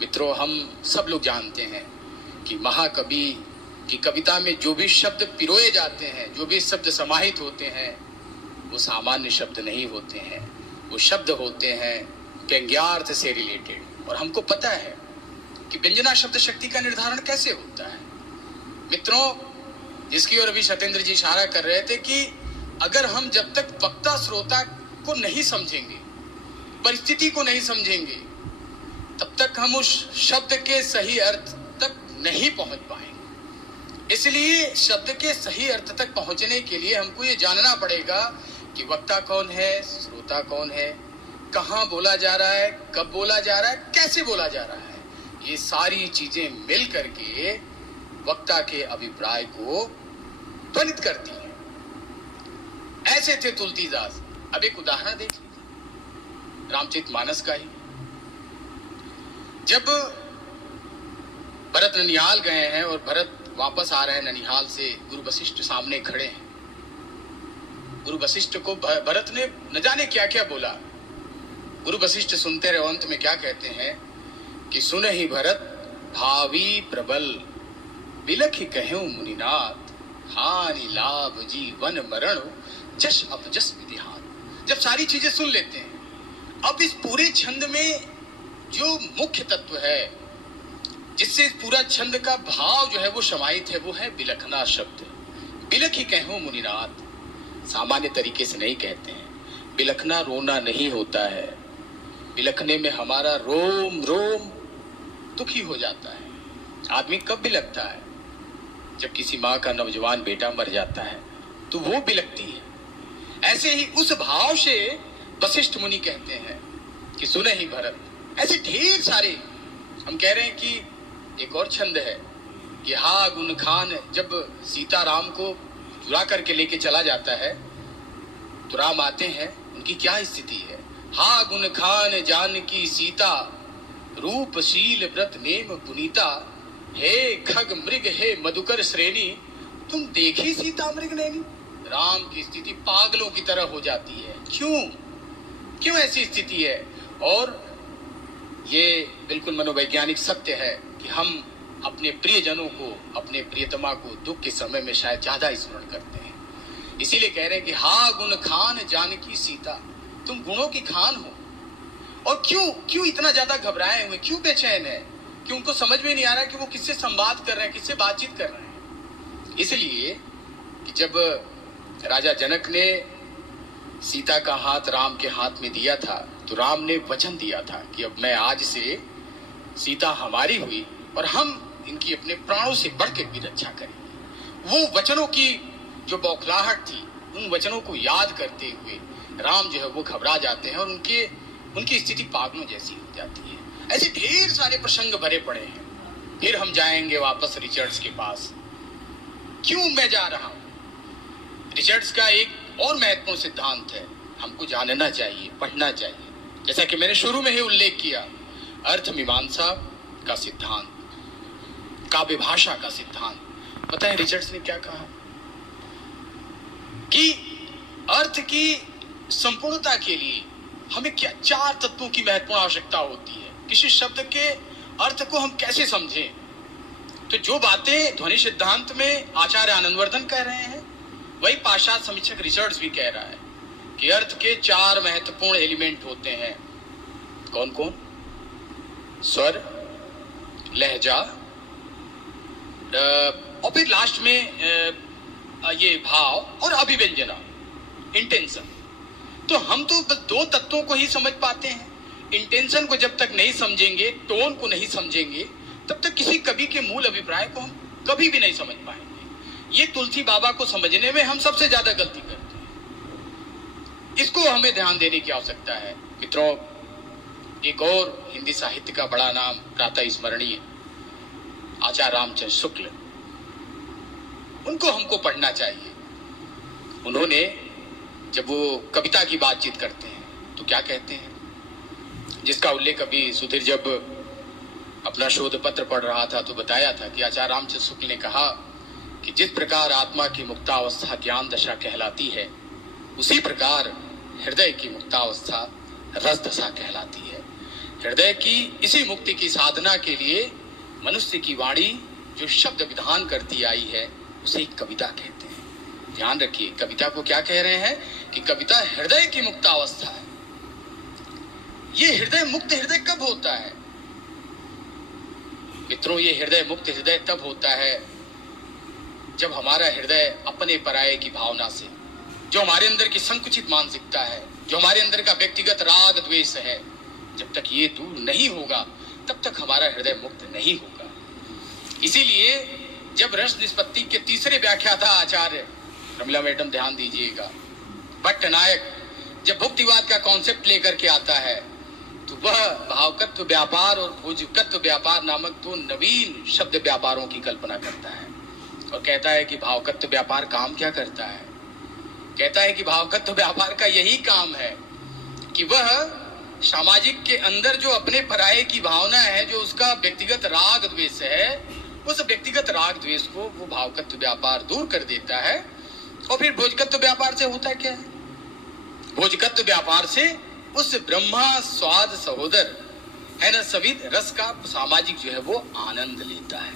मित्रों, हम सब लोग जानते हैं कि महाकवि की कविता में जो भी शब्द पिरोए जाते हैं, जो भी शब्द समाहित होते हैं, वो सामान्य शब्द नहीं होते हैं। वो शब्द होते हैं व्यंग्यार्थ से रिलेटेड। और हमको पता है कि व्यंजना शब्द शक्ति का निर्धारण कैसे होता है। मित्रों, जिसकी ओर अभी सत्येंद्र जी इशारा कर रहे थे कि अगर हम जब तक वक्ता श्रोता को नहीं समझेंगे, परिस्थिति को नहीं समझेंगे, तब तक हम उस शब्द के सही अर्थ तक नहीं पहुंच पाएंगे। इसलिए शब्द के सही अर्थ तक पहुंचने के लिए हमको ये जानना पड़ेगा कि वक्ता कौन है, श्रोता कौन है, कहाँ बोला जा रहा है, कब बोला जा रहा है, कैसे बोला जा रहा है। ये सारी चीजें मिल करके वक्ता के अभिप्राय को ध्वनित करती हैं। ऐसे थे तुलसीदास। अब एक उदाहरण देख लीजिए रामचरितमानस का ही। जब भरत ननिहाल गए हैं और भरत वापस आ रहे हैं ननिहाल से, गुरु वशिष्ठ सामने खड़े हैं। गुरु वशिष्ठ को भरत ने न जाने क्या क्या बोला। गुरु वशिष्ठ सुनते रहे। अंत में क्या कहते हैं कि सुन ही भरत भावी प्रबल, बिलखि कहूं मुनिनाथ, हानि लाभ जीवन मरण, जस अपजस विधिहान। जब सारी चीजें सुन लेते हैं, अब इस पूरे छंद में जो मुख्य तत्व है, जिससे इस पूरा छंद का भाव जो है वो समाहित है, वो है बिलखना शब्द। बिलखि कहूं मुनिनाथ, सामान्य तरीके से नहीं कहते हैं। बिलखना रोना नहीं होता है। बिलखने में हमारा रोम रोम दुखी हो जाता है। आदमी कब बिलखता है? जब किसी माँ का नौजवान बेटा मर जाता है तो वो बिलखती है। ऐसे ही उस भाव से वशिष्ठ मुनि कहते हैं कि सुने ही भरत। ऐसे ढेर सारे हम कह रहे हैं कि एक और छंद है कि हा गुन खान, जब सीता राम को चुरा करके लेके चला जाता है तो राम आते हैं, उनकी क्या स्थिति है। हा गुन खान जानकी सीता, रूपशील व्रत नेम पुनीता, हे खग मृग हे मधुकर श्रेणी, तुम देखी सीता मृग नैनी। राम की स्थिति पागलों की तरह हो जाती है। क्यों ऐसी स्थिति है? और ये बिल्कुल मनोवैज्ञानिक सत्य है कि हम अपने प्रियजनों को, अपने प्रियतमा को दुख के समय में शायद ज्यादा स्मरण करते हैं। इसीलिए कह रहे हैं कि हा गुण खान जानकी सीता, तुम गुणों की खान हो। और क्यों इतना ज्यादा घबराए हुए, क्यों बेचैन है? कि उनको समझ में नहीं आ रहा कि वो किससे संवाद कर रहे हैं, किससे बातचीत कर रहे हैं। इसलिए कि जब राजा जनक ने सीता का हाथ राम के हाथ में दिया था तो राम ने वचन दिया था कि अब मैं आज से सीता हमारी हुई और हम इनकी अपने प्राणों से बढ़कर भी रक्षा करेंगे। वो वचनों की जो बौखलाहट थी, उन वचनों को याद करते हुए राम जो है वो घबरा जाते हैं और उनकी स्थिति पागलों जैसी हो जाती है। ऐसे ढेर सारे प्रसंग भरे पड़े हैं। फिर हम जाएंगे वापस रिचर्ड्स के पास। क्यों मैं जा रहा हूं? रिचर्ड्स का एक और महत्वपूर्ण सिद्धांत है, हमको जानना चाहिए, पढ़ना चाहिए। जैसा कि मैंने शुरू में ही उल्लेख किया, अर्थ मीमांसा का सिद्धांत, काव्य भाषा का सिद्धांत। पता है रिचर्ड्स ने क्या कहा कि अर्थ की संपूर्णता के लिए हमें क्या 4 तत्वों की महत्वपूर्ण आवश्यकता होती है। किसी शब्द के अर्थ को हम कैसे समझें? तो जो बातें ध्वनि सिद्धांत में आचार्य आनंदवर्धन कह रहे हैं, वही पाश्चात्य समीक्षक रिचर्ड्स भी कह रहा है कि अर्थ के 4 महत्वपूर्ण एलिमेंट होते हैं। कौन कौन? स्वर, लहजा, और फिर लास्ट में ये भाव और अभिव्यंजना, इंटेंशन। तो हम तो बस 2 तत्वों को ही समझ पाते हैं। इंटेंशन को जब तक नहीं समझेंगे, टोन को नहीं समझेंगे, तब तक किसी कवि के मूल अभिप्राय को हम कभी भी नहीं समझ पाएंगे। ये तुलसी बाबा को समझने में हम सबसे ज्यादा गलती करते हैं। इसको हमें ध्यान देने की आवश्यकता है। मित्रों, एक और हिंदी साहित्य का बड़ा नाम प्रातः स्मरणीय आचार्य रामचंद्र शुक्ल, उनको हमको पढ़ना चाहिए। उन्होंने जब वो कविता की बातचीत करते हैं तो क्या कहते हैं, जिसका उल्लेख अभी सुधीर जब अपना शोध पत्र पढ़ रहा था तो बताया था कि आचार्य रामचंद्र शुक्ल ने कहा कि जिस प्रकार आत्मा की मुक्तावस्था ज्ञान दशा कहलाती है, उसी प्रकार हृदय की मुक्तावस्था रस दशा कहलाती है। हृदय की इसी मुक्ति की साधना के लिए मनुष्य की वाणी जो शब्द विधान करती आई है उसे कविता कहते हैं। ध्यान रखिए, कविता को क्या कह रहे हैं कि कविता हृदय की मुक्तावस्था है। ये हृदय मुक्त हृदय कब होता है मित्रों? ये हृदय मुक्त हृदय तब होता है जब हमारा हृदय अपने पराये की भावना से, जो हमारे अंदर की संकुचित मानसिकता है, जो हमारे अंदर का व्यक्तिगत राग द्वेष है, जब तक ये दूर नहीं होगा तब तक हमारा हृदय मुक्त नहीं होगा। इसीलिए जब रस निष्पत्ति के तीसरे व्याख्याता आचार्य, रमीला मैडम ध्यान दीजिएगा, पट्टनायक जब भुक्तिवाद का कॉन्सेप्ट लेकर के आता है तो वह भावकत्व व्यापार और भोजकत्व व्यापार नामक दो नवीन शब्द व्यापारों की कल्पना करता है और कहता है कि भावकत्व व्यापार काम क्या करता है? कहता है कि भावकत्व व्यापार का यही काम है कि वह सामाजिक के अंदर जो अपने पराये की भावना है, जो उसका व्यक्तिगत राग द्वेष है, उस व्यक्तिगत राग द्वेष को वो भावकत्व व्यापार दूर कर देता है। और फिर भोजकत्व व्यापार से होता क्या है? भोजकत्व व्यापार से उस ब्रह्मा स्वाद सहोदर है ना सविद रस का सामाजिक जो है वो आनंद लेता है।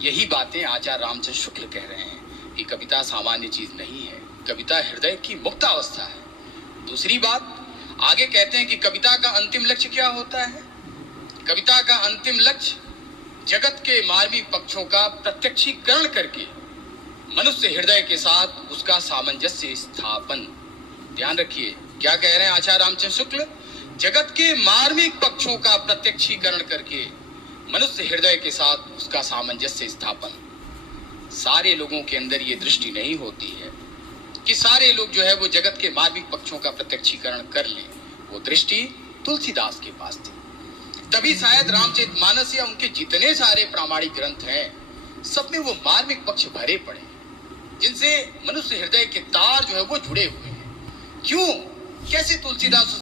यही बातें आचार्य रामचंद्र शुक्ल कह रहे हैं कि कविता सामान्य चीज नहीं है, कविता हृदय की मुक्तावस्था है। दूसरी बात आगे कहते हैं कि कविता का अंतिम लक्ष्य क्या होता है? कविता का अंतिम लक्ष्य जगत के मार्मिक पक्षों का प्रत्यक्षीकरण करके मनुष्य हृदय के साथ उसका सामंजस्य स्थापन। ध्यान रखिए क्या कह रहे हैं आचार्य रामचंद्र शुक्ल? जगत के मार्मिक पक्षों का प्रत्यक्षीकरण करके मनुष्य हृदय के साथ उसका सामंजस्य स्थापन। सारे लोगों के अंदर ये दृष्टि नहीं होती है कि सारे लोग जो है वो जगत के मार्मिक पक्षों का प्रत्यक्षीकरण कर लें। वो दृष्टि तुलसीदास के पास थी, तभी शायद रामचरितमानस या उनके जितने सारे प्रामाणिक ग्रंथ हैं सब में वो मार्मिक पक्ष भरे पड़े जिनसे मनुष्य हृदय के तार जो है वो जुड़े हुए हैं। क्यों? कैसे तुलसीदास